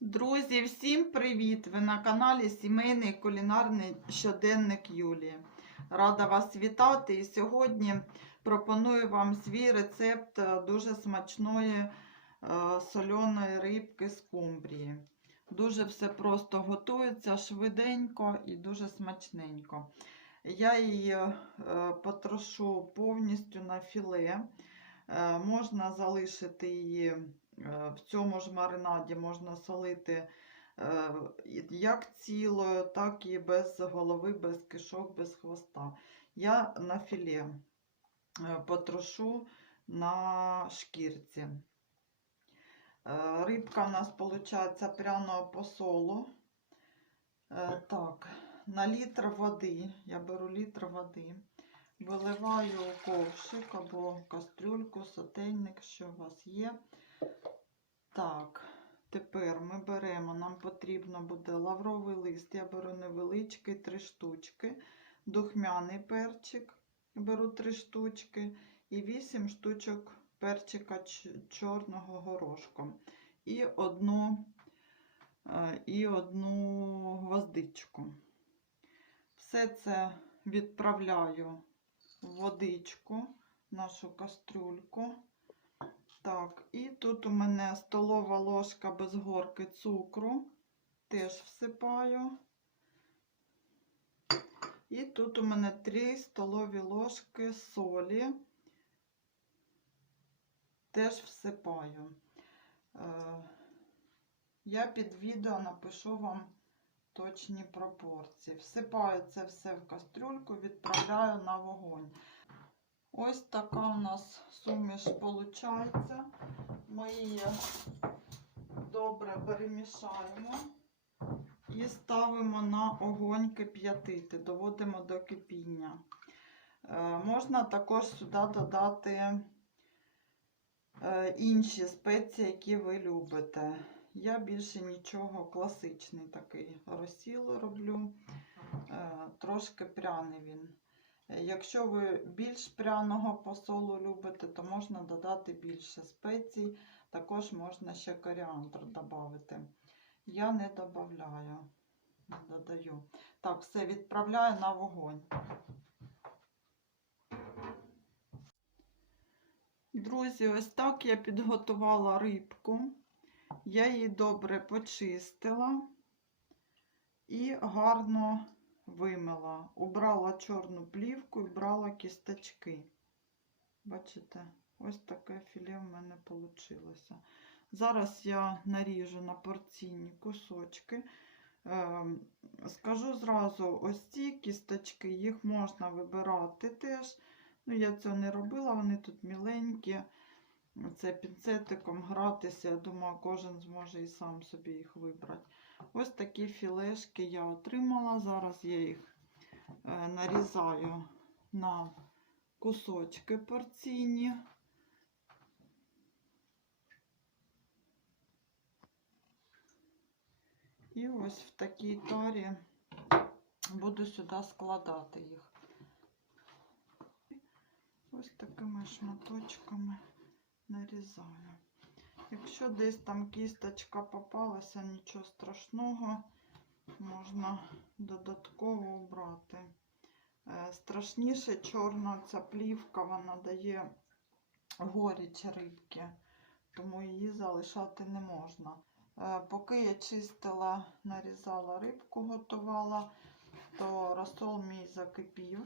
Друзі, всім привіт! Ви на каналі Сімейний кулінарний щоденник Юлії. Рада вас вітати. І сьогодні пропоную вам свій рецепт е, дуже смачної е, сольоної рибки з кумбрії. Дуже все просто готується швиденько і дуже смачненько. Я її е, потрошу повністю на філе. Можна залишити її в цьому ж маринаді, можна солити е, як цілою, так і без голови, без кишок, без хвоста. Я на філе е, потрошу на шкірці. Е, Рибка у нас виходить пряного посолу. Е, Так, на літр води, я беру літр води, виливаю ковшик або кастрюльку, сотейник, що у вас є. Так, тепер ми беремо, нам потрібно буде лавровий лист, я беру невеличкий, три штучки, духмяний перчик, беру три штучки, і вісім штучок перчика чорного горошком. І одну, е, і одну гвоздичку. Все це відправляю в водичку, нашу кастрюльку. Так, і тут у мене столова ложка без горки цукру. Теж всипаю. І тут у мене 3 столові ложки солі. Теж всипаю. Е, Я під відео напишу вам точні пропорції. Всипаю це все в кастрюльку, відправляю на вогонь. Ось така у нас суміш виходить. Ми її добре перемішаємо і ставимо на огонь кип'ятити, доводимо до кипіння. Е, Можна також сюди додати е, інші спеції, які ви любите. Я більше нічого класичний такий розсіл роблю, е, трошки пряний він. Якщо ви більш пряного посолу любите, то можна додати більше спецій. Також можна ще коріандр додати. Я не додаю. Додаю. Так, все відправляю на вогонь. Друзі, ось так я підготувала рибку. Я її добре почистила і гарно вимила. Убрала чорну плівку і брала кісточки. Бачите, ось таке філе в мене вийшло. Зараз я наріжу на порційні кусочки. Ем, Скажу зразу, ось ці кісточки, їх можна вибирати теж. Ну, я цього не робила, вони тут міленькі. Це пінцетиком гратися. Я думаю, кожен зможе і сам собі їх вибрати. Ось такі філешки я отримала. Зараз я їх е, нарізаю на кусочки порційні. І ось в такій тарі буду сюди складати їх. Ось такими шматочками нарізаю. Якщо десь там кісточка попалася, нічого страшного, можна додатково обрати. Е, Страшніше чорна ця плівка, вона дає горіч рибки, тому її залишати не можна. Е, Поки я чистила, нарізала рибку, готувала, то розсол мій закипів.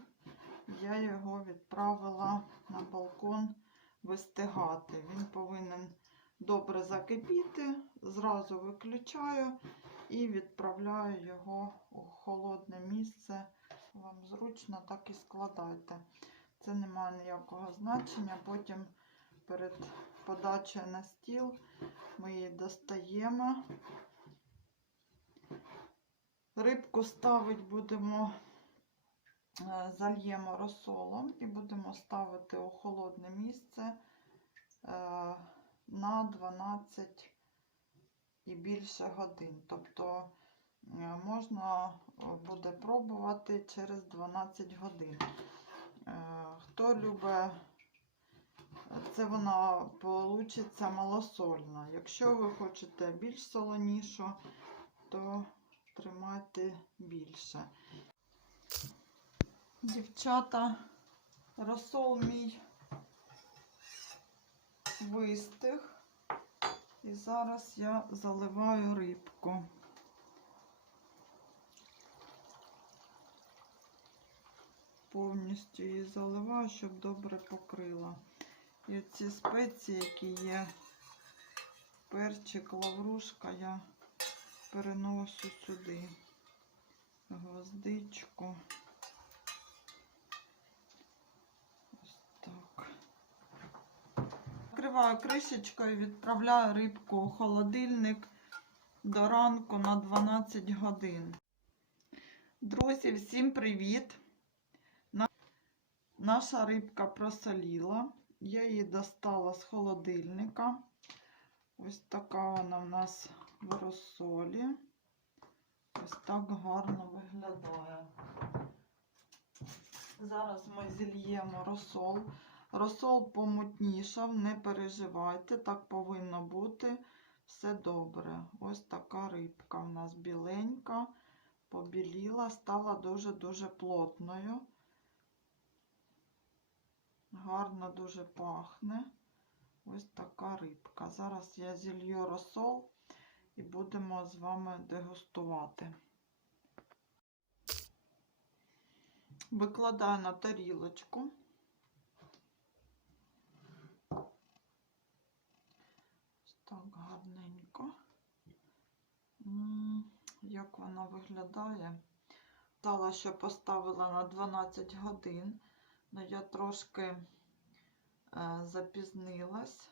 Я його відправила на балкон вистигати. Він повинен добре закипіти, зразу виключаю і відправляю його у холодне місце. Вам зручно так і складайте. Це не має ніякого значення. Потім перед подачею на стіл ми її достаємо. Рибку ставити будемо, е, зальємо розсолом і будемо ставити у холодне місце е, на 12 і більше годин. Тобто е, можна е, буде пробувати через 12 годин. Е, Хто любить це вона получиться малосольна. Якщо ви хочете більш солонішу, то тримайте більше. Дівчата, розсол мій вистиг. І зараз я заливаю рибку. Повністю її заливаю, щоб добре покрила. І ці спеції, які є, перчик, лаврушка, я переношу сюди. Гвоздичку. Ось так. Накриваю кришечкою, відправляю рибку у холодильник до ранку на 12 годин. Друзі, всім привіт! Наша рибка просоліла. Я її достала з холодильника. Ось така вона в нас в розсолі. Ось так гарно виглядає. Зараз ми зільємо розсол. Розсол помутнішав, не переживайте, так повинно бути. Все добре. Ось така рибка в нас біленька, побіліла, стала дуже-дуже плотною. Гарно дуже пахне. Ось така рибка. Зараз я зілью розсол і будемо з вами дегустувати. Викладаю на тарілочку. Ось так гарненько. М, Як вона виглядає? Дала, що поставила на 12 годин, але я трошки е, запізнилась,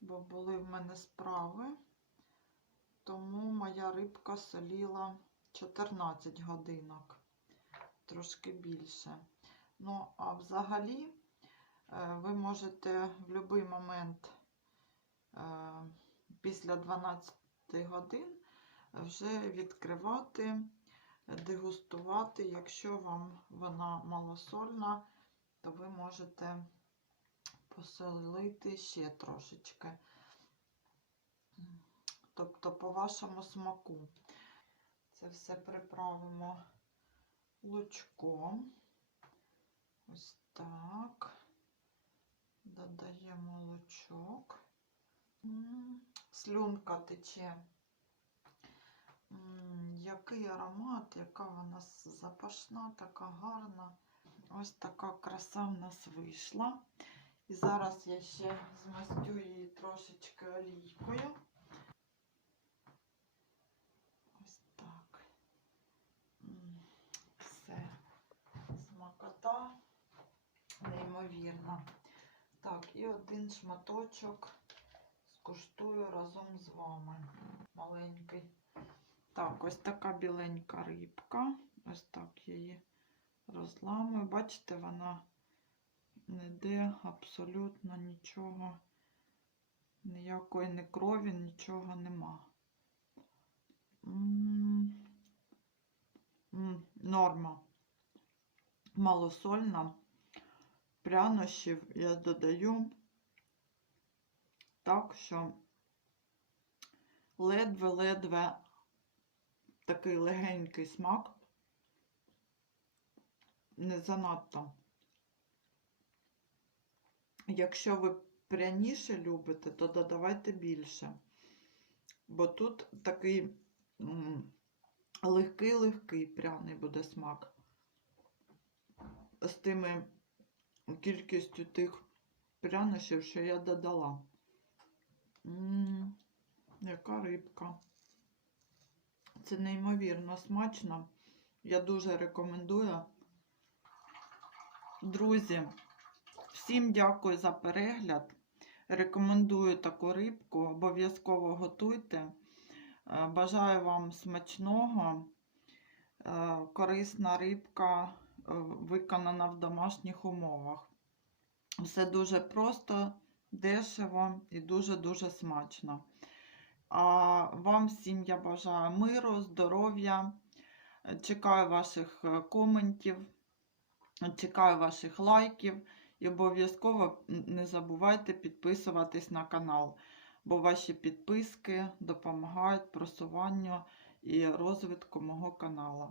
бо були в мене справи. Тому моя рибка соліла 14 годинок, трошки більше. Ну, а взагалі, е, ви можете в будь-який момент е, після 12 годин вже відкривати, дегустувати. Якщо вам вона малосольна, то ви можете посолити ще трошечки. Тобто по вашому смаку. Це все приправимо лучком. Ось так. Додаємо лучок. Слюнка тече. Який аромат, яка вона запашна, така гарна. Ось така краса в нас вийшла. І зараз я ще змастю її трошечки олійкою. Ось так. Все. Смакота неймовірна. Так, і один шматочок скуштую разом з вами. Маленький. Так, ось така біленька рибка. Ось так її розламую. Бачите, вона ніде абсолютно нічого, ніякої не крові, нічого нема. М, м, Норма. Малосольна. Прянощів я додаю так, що ледве-ледве такий легенький смак. Не занадто. Якщо ви пряніше любите, то додавайте більше. Бо тут такий легкий-легкий пряний буде смак. З тими кількістю тих прянощів, що я додала. М, яка рибка. Це неймовірно смачно. Я дуже рекомендую. Друзі, всім дякую за перегляд. Рекомендую таку рибку. Обов'язково готуйте. Е, Бажаю вам смачного. Е, Корисна рибка е, виконана в домашніх умовах. Все дуже просто, дешево і дуже-дуже смачно. А вам всім я бажаю миру, здоров'я. Чекаю ваших е, коментів, чекаю ваших лайків І обов'язково не забувайте підписуватись на канал, бо ваші підписки допомагають просуванню і розвитку мого каналу.